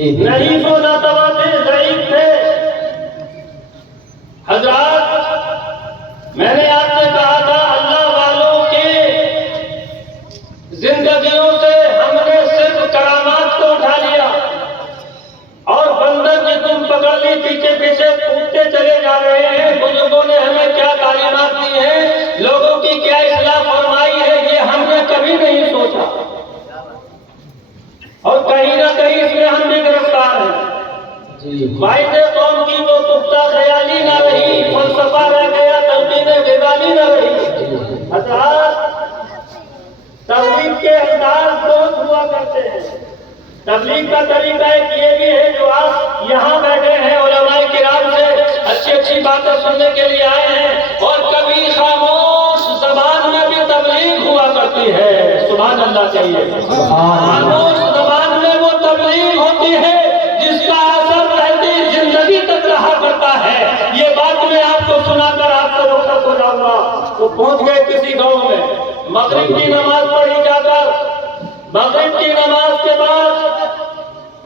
नहीं वो नातवा थे, ज़ईफ़ थे। हज़रात, मैंने आपसे कहा था अल्लाह वालों के जिंदगियों से हमने सिर्फ करामात को उठा लिया और बंदर की तुम पकड़ ली, पीछे पीछे कूदते चले जा रहे हैं। बुजुर्गों ने हमें क्या तालीमात दी है, लोगों की क्या इस्लाह फरमाई है, ये हमने कभी नहीं सोचा। और कहीं ना कहीं इसमें हम भी गिरफ्तार हैं। वाइदे कौम की वो पुख्ता ख्याली ना रही, फलसफा रह गया, तलकीन बेदानी ना रही। हज़रात, तबलीग के अंदाज बहुत हुआ करते हैं। तबलीग का तरीका एक ये भी है, जो आप यहाँ बैठे हैं उलमाए किराम से अच्छी अच्छी बातें सुनने के लिए आए हैं, और कभी खामोश ज़बान में भी तबलीग हुआ करती है। सुभान अल्लाह चाहिए। खामोश ज़बान में वो तबलीग होती है जिसका असर रहती जिंदगी तक रहा करता है। ये बात मैं आपको सुनाकर आपसे रुखसत हो जाऊंगा। तो पहुंच गए किसी गांव में, मगरिब की नमाज पढ़ी जाकर, मगरिब की नमाज के बाद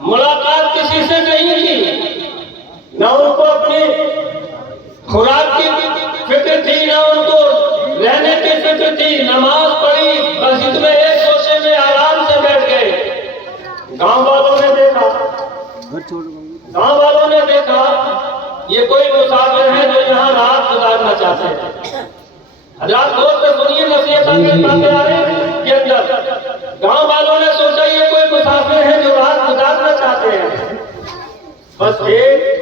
मुलाकात किसी से नहीं की, न उनको अपनी खुराक की फिक्र थी, न उनको रहने की फिक्र थी। नमाज पढ़ी, मस्जिद में एक गोशे में आराम से बैठ गए। गांव वालों ने देखा ये कोई मुसाफिर है जो यहाँ रात गुजारना चाहते हैं। हज़रात, गौर से सुनिए, नसीहत के अंदर गांव वालों ने सोचा ये कोई मुसाफिर है जो रात गुजारना चाहते हैं। बस एक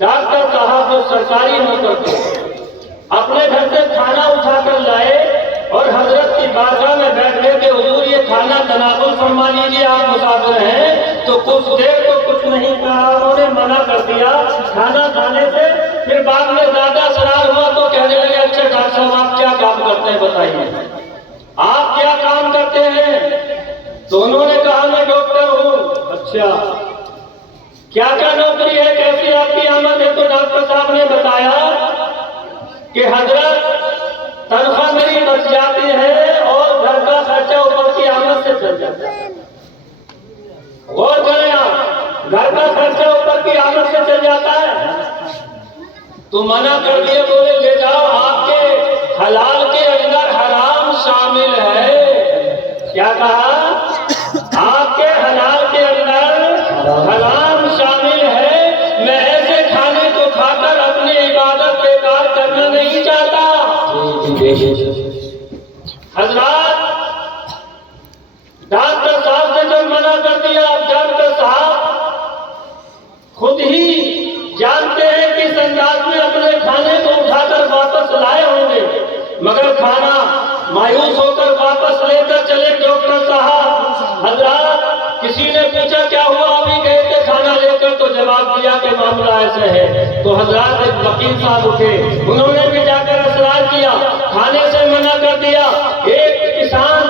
डॉक्टर साहब जो सरकारी नौकर थे, अपने घर से खाना उठाकर लाए और हजरत की बारगाह में बैठ गए कि हुजूर ये खाना तनावुल फरमा लीजिए, आप मुसाफिर हैं। तो कुछ देर तो कुछ नहीं कहा, उन्होंने मना कर दिया खाना खाने से। फिर बाद में ज्यादा असरार हुआ तो कहने लगे, अच्छा डॉक्टर साहब आप क्या काम करते हैं बताइए, आप क्या काम करते हैं? तो उन्होंने कहा मैं डॉक्टर हूँ। अच्छा, क्या क्या नौकरी है, कैसी आपकी आमद है? तो डॉक्टर साहब ने बताया कि हजरत तनख्वाह मेरी बच जाती है और घर का खर्चा ऊपर की आमद से चल जाता है। गौर करें आप, घर का खर्चा ऊपर की आमद से चल जाता है। तो मना कर दिए, बोले ले जाओ, आपके हलाल के अंदर हराम शामिल है। क्या कहा? आपके हलाल के अंदर हराम शामिल है। मैं ऐसे खाने को खाकर अपनी इबादत बेकार करना नहीं चाहता। हजरात, डॉक्टर साहब ने जब मना कर दिया, डॉक्टर साहब खुद ही जानते हैं कि इस अंदाज में अपने खाने को उठाकर वापस लाए होंगे, मगर खाना मायूस होकर वापस लेकर चले डॉक्टर साहब। हजरात, किसी ने पूछा क्या हुआ, अभी गए थे खाना लेकर? तो जवाब दिया कि मामला ऐसे है। तो हजरात एक वकील साहब उठे, उन्होंने भी जाकर असरार किया, खाने से मना कर दिया। एक किसान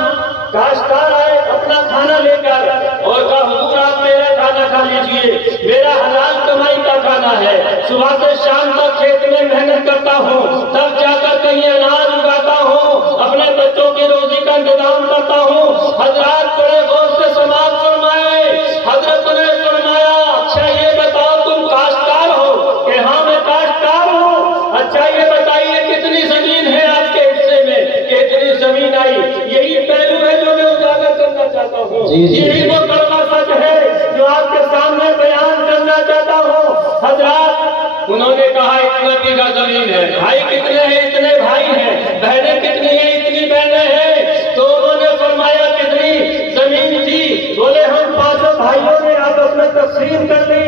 काश्तकार आए अपना खाना लेकर और कहा हुजूर आप मेरा खाना खा लीजिए, मेरा हलाल कमाई का खाना है, सुबह से शाम तक खेत में मेहनत करता हूँ, तब जाकर कहीं अनाज उगाता हूँ, अपने बच्चों की रोजी का इंतजाम करता हूँ। हजरात बड़े गौर से समाज फरमाए। हजरत ने फरमाया, अच्छा ये बताओ तुम काश्तकार हो? कि हाँ मैं काश्तकार हूँ। अच्छा ये बताइए कितनी जमीन है आपके हिस्से में? कि इतनी जमीन आई। यही पहलू है जो मैं उजागर करना चाहता हूँ, यही वो कड़वा सच है जो आपके सामने बयान करना चाहता हूँ। हजरात, उन्होंने कहा इतना बीघा जमीन है। भाई कितने हैं? इतने भाई हैं। बहनें कितनी हैं? इतनी बहनें हैं। तो उन्होंने फरमाया कितनी जमीन थी? बोले हम पांचों भाइयों ने आपस में तकसीम कर ली।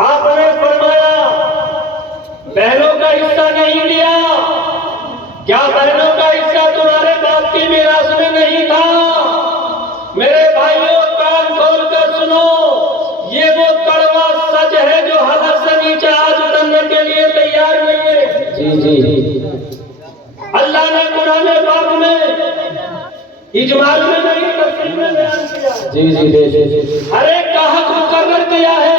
आपने फरमाया बहनों का हिस्सा नहीं दिया। क्या बहनों का हिस्सा तुम्हारे बाप की मीरास में नहीं था? मेरे भाइयों कान खोल कर सुनो, ये वो कड़वा सच है जो हद से नीचे आज उतरने के लिए तैयार नहीं है। अल्लाह ने कुरान पाक में इजमाल में नहीं तफसील में बयान किया, हर एक का हक मुकर्रर किया है।